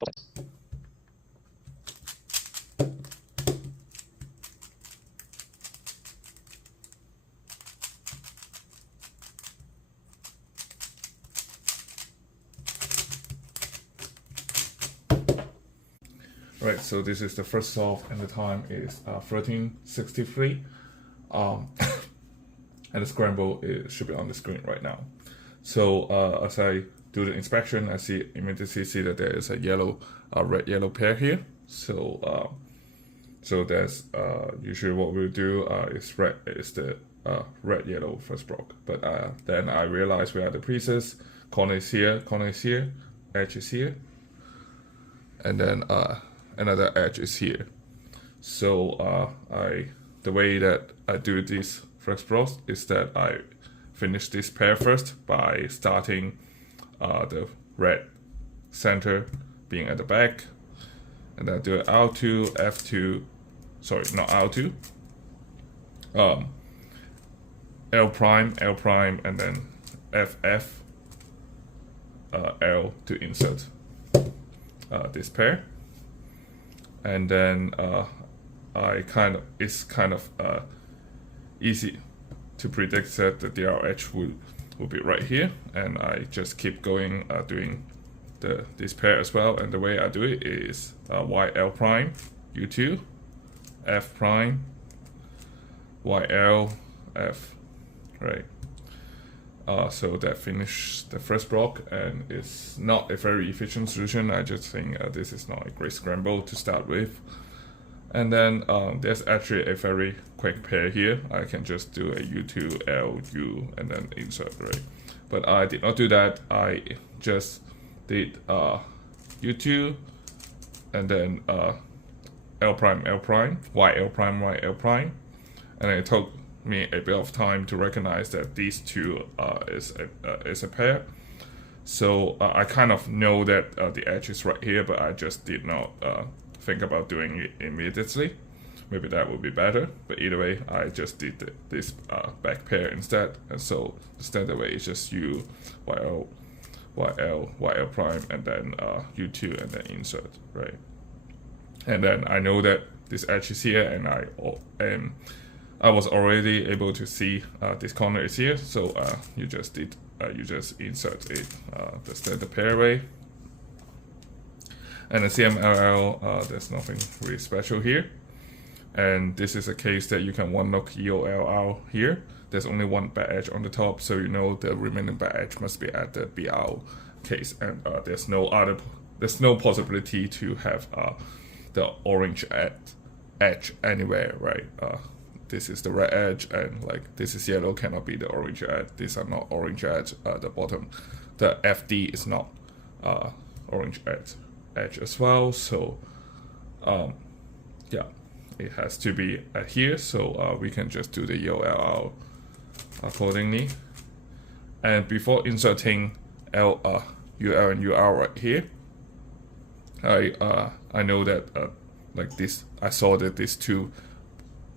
Right, so this is the first solve, and the time is 13:63. And the scramble should be on the screen right now. So as I do the inspection, I immediately see that there is a red-yellow pair here. So so that's usually what we'll do is the red-yellow first block. But then I realize we have the pieces. Corner is here, edge is here, and then another edge is here. So the way that I do this first block is that I finish this pair first by starting the red center being at the back, and then do it R2, F2, sorry, not R2, L prime, and then FF, L to insert this pair. And then it's kind of easy to predict that the DRH will be right here, and I just keep going doing this pair as well. And the way I do it is YL prime, U2, F prime, YL, F, right? So that finished the first block, and it's not a very efficient solution. I just think this is not a great scramble to start with. And then there's actually a very quick pair here. I can just do a U2, L, U, and then insert, right? But I did not do that. I just did U2, and then L prime, YL prime, YL prime, and it took me a bit of time to recognize that these two is a pair. So I kind of know that the edge is right here, but I just did not think about doing it immediately. Maybe that would be better, but either way, I just did this back pair instead. And so the standard way is just U, YL, YL prime, and then U2, and then insert, right? And then I know that this edge is here, and I was already able to see this corner is here, so you just insert it the standard pair way. And the CMLL, there's nothing really special here. And this is a case that you can one look EOL out here. There's only one bad edge on the top, so you know the remaining bad edge must be at the BR case, and there's no possibility to have the orange edge anywhere, right? This is the red edge, and like this is yellow, cannot be the orange edge. These are not orange edge. The bottom, the FD is not orange edge as well. So yeah, it has to be here. So we can just do the EOL accordingly. And before inserting UL and UR right here, I know that like this, I saw that these two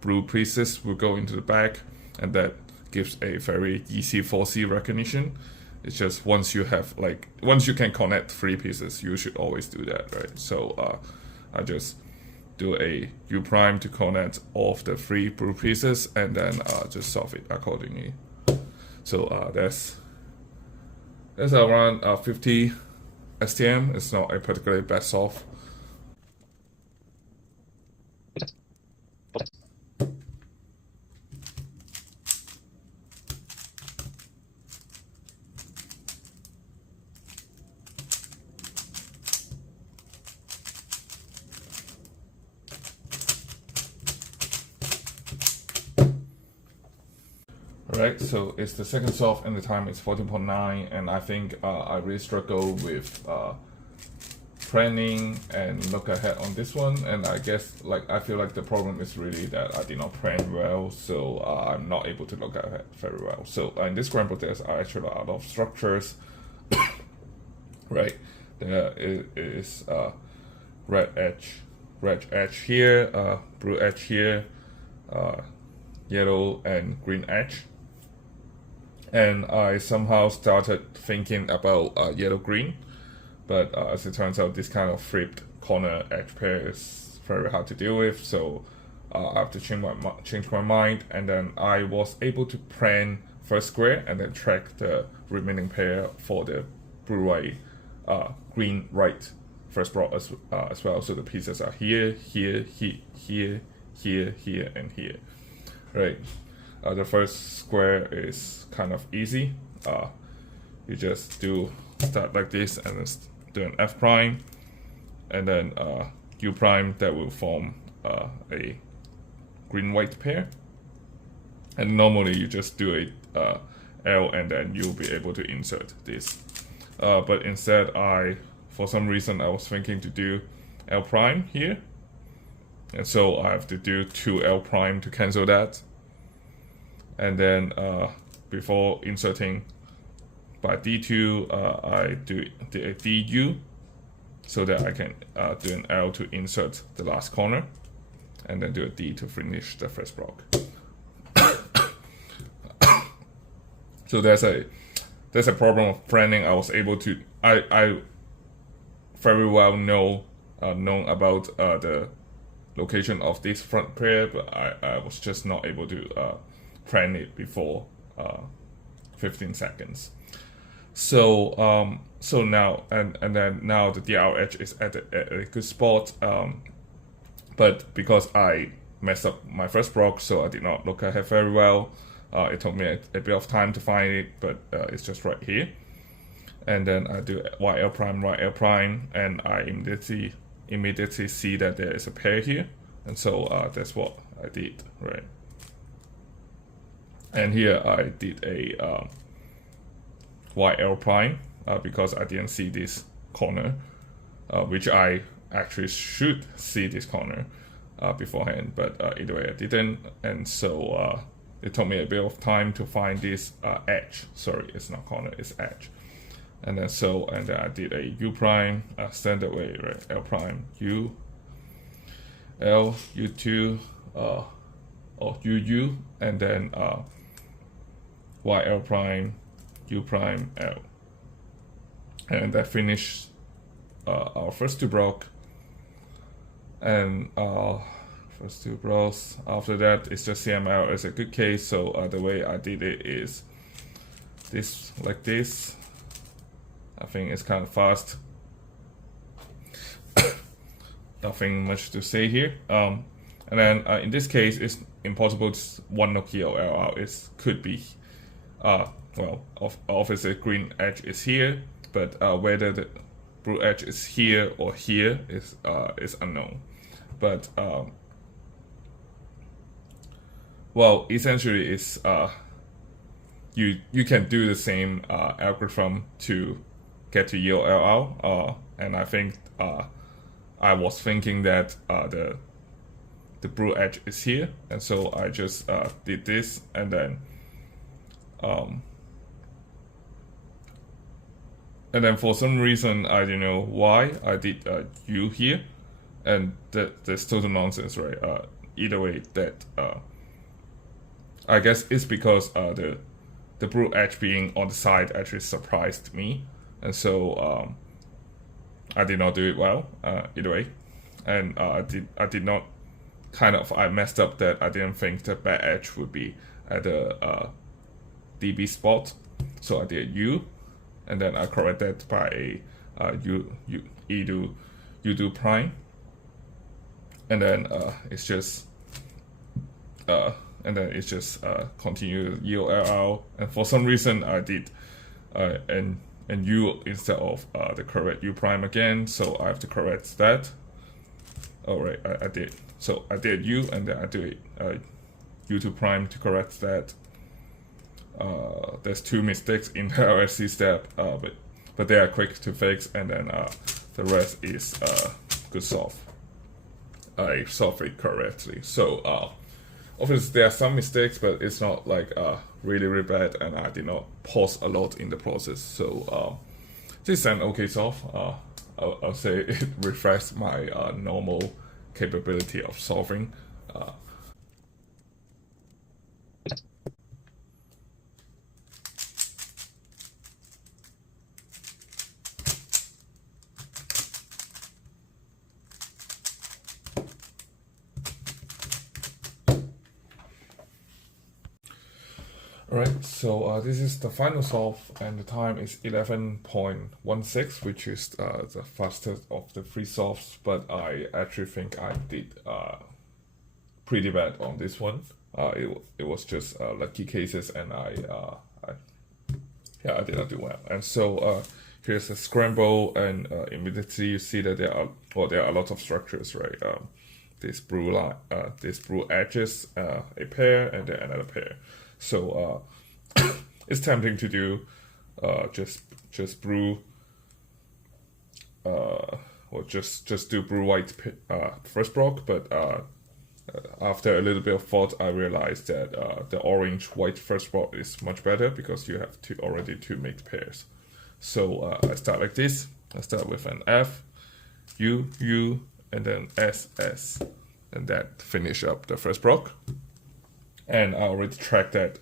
blue pieces will go into the back, and that gives a very easy 4C recognition. It's just once you can connect three pieces, you should always do that, right? So I just do a U prime to connect all of the three blue pieces, and then just solve it accordingly. So that's around 50 STM. It's not a particularly bad solve. Right, so it's the second solve, and the time is 14.9, and I think I really struggle with planning and look ahead on this one, and I guess I feel like the problem is really that I did not plan well, so I'm not able to look ahead very well. So in this scramble there's actually a lot of structures. Right, there is red edge here, blue edge here, yellow and green edge. And I somehow started thinking about yellow-green, But as it turns out, this kind of flipped corner edge pair is very hard to deal with, so I have to change my mind, and then I was able to plan first square and then track the remaining pair for the blue-white, green-right first block as well. So the pieces are here, here, here, here, and here. Right. The first square is kind of easy. You just start like this and then do an F prime, and then U prime that will form a green-white pair. And normally you just do a L and then you'll be able to insert this. But instead, for some reason, I was thinking to do L prime here. And so I have to do 2 L prime to cancel that. And then before inserting by D2, I do a DU so that I can do an L to insert the last corner, and then do a D to finish the first block. So there's a problem of planning. I was able to I very well known about the location of this front pair, but I was just not able to plan it before 15 seconds. So so now and then now the DRH is at a good spot, but because I messed up my first block, so I did not look ahead very well. It took me a bit of time to find it, but it's just right here. And then I do Y L prime, right L prime, and I immediately see that there is a pair here, and so that's what I did, right? And here I did a YL prime because I didn't see this corner, which I actually should see this corner beforehand, but either way I didn't, and so it took me a bit of time to find this edge. Sorry, it's not corner, it's edge. And then I did a U prime, standard way, right? L prime, U, L, U2, or UU, and then YL prime, U prime, L. And that finished our first 2 blocks. And first 2 blocks. After that, it's just CML is a good case. So the way I did it is this, like this. I think it's kind of fast. Nothing much to say here. And then in this case, it's impossible to one note here or L out. It could be, well, obviously green edge is here, but whether the blue edge is here or here is unknown. But well, essentially, it's you can do the same algorithm to get to yield LL, and I think I was thinking that the blue edge is here, and so I just did this, and then for some reason I don't know why I did U here, and that's total nonsense, right? Either way, that I guess it's because the blue edge being on the side actually surprised me, and so I did not do it well either way, and I did not I messed up that I didn't think the bad edge would be at the DB spot, so I did U, and then I corrected by a U prime, and then it's just continue U L, and for some reason I did and U instead of the correct U prime again, so I have to correct that. Alright, I did. So I did U, and then I do it U2 prime to correct that. There's 2 mistakes in the RSC step, but they are quick to fix, and then the rest is good solve. I solved it correctly. So obviously there are some mistakes, but it's not like really bad, and I did not pause a lot in the process. So this is an okay solve. I'll say it reflects my normal capability of solving. Alright, so this is the final solve, and the time is 11.16, which is the fastest of the 3 solves, but I actually think I did pretty bad on this one. It was just lucky cases, and I did not do well. And so here's a scramble, and immediately you see that there are a lot of structures, right? This blue line, this blue edges, a pair, and then another pair. So it's tempting to do just blue, or just do blue white first block, but after a little bit of thought, I realized that the orange white first block is much better because you have already two mixed pairs. So I start like this. I start with an F, U, U, and then S, S, and that finish up the first block. And I already tracked that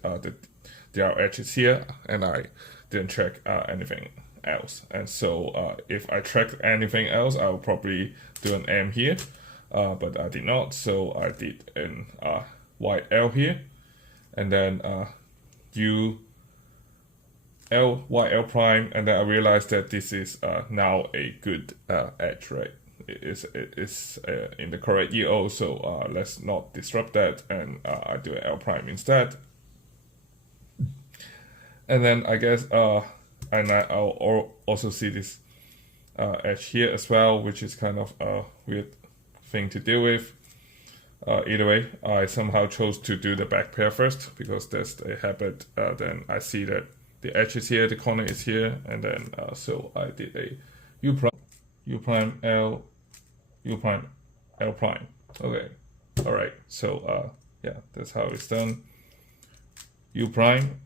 there are edges here, and I didn't check anything else. And so if I tracked anything else, I would probably do an M here, but I did not. So I did an YL here, and then U L YL prime, and then I realized that this is now a good edge, right? It is in the correct EO, so let's not disrupt that, and I do an L prime instead. And then I guess, and I'll also see this edge here as well, which is kind of a weird thing to deal with. Either way, I somehow chose to do the back pair first, because that's a habit. Then I see that the edge is here, the corner is here, and then so I did a U prime L, U prime L prime. Okay, all right. So yeah, that's how it's done. U prime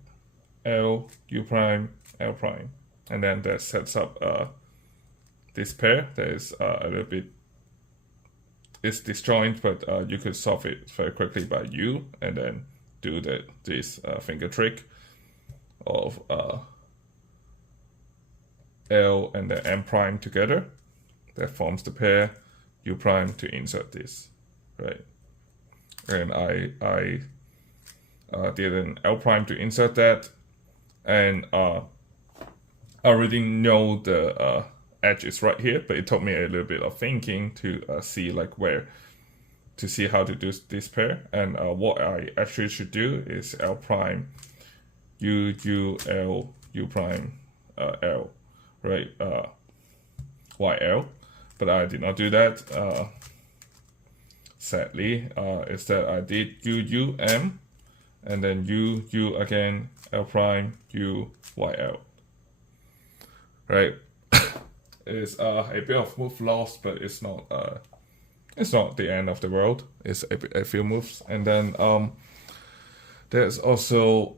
L, U prime L prime, and then that sets up this pair. That is a little bit, it's disjoint, but you could solve it very quickly by U, and then do this finger trick of L and the M prime together. That forms the pair. U prime to insert this, right? And I did an L prime to insert that, and I already know the edge is right here, but it took me a little bit of thinking to see like where to see how to do this pair. And what I actually should do is L prime U U L U prime L, right? YL. But I did not do that, sadly. Instead, I did U, U, M, and then U, U again, L prime, U, Y, L. Right? It's a bit of move loss, but it's not the end of the world. It's a few moves. And then there's also,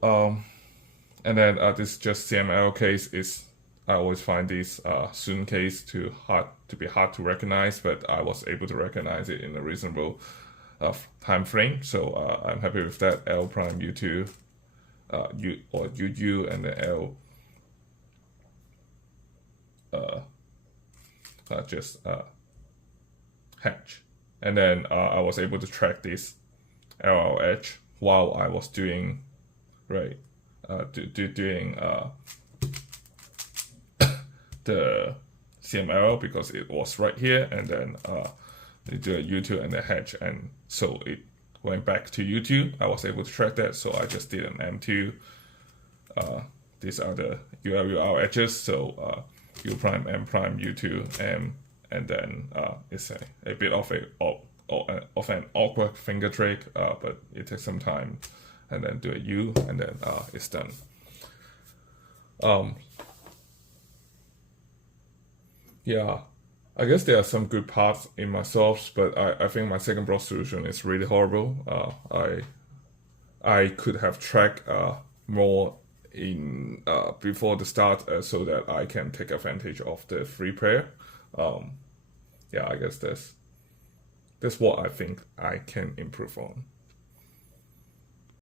and then this just CML case is, I always find these soon case to be hard to recognize, but I was able to recognize it in a reasonable time frame. So I'm happy with that. L prime U2, U or UU, and then L just hatch. And then I was able to track this LLH while I was doing doing the CML, because it was right here, and then they do a U2 and a hatch, and so it went back to U2. I was able to track that, so I just did an M2. These are the UL edges, so U prime, M prime, U2, M, and then it's a bit of an awkward finger trick, but it takes some time, and then do a U, and then it's done. Yeah, I guess there are some good parts in my solves, but I think my second block solution is really horrible. I could have tracked more in before the start, so that I can take advantage of the free pair. Yeah, I guess that's what I think I can improve on.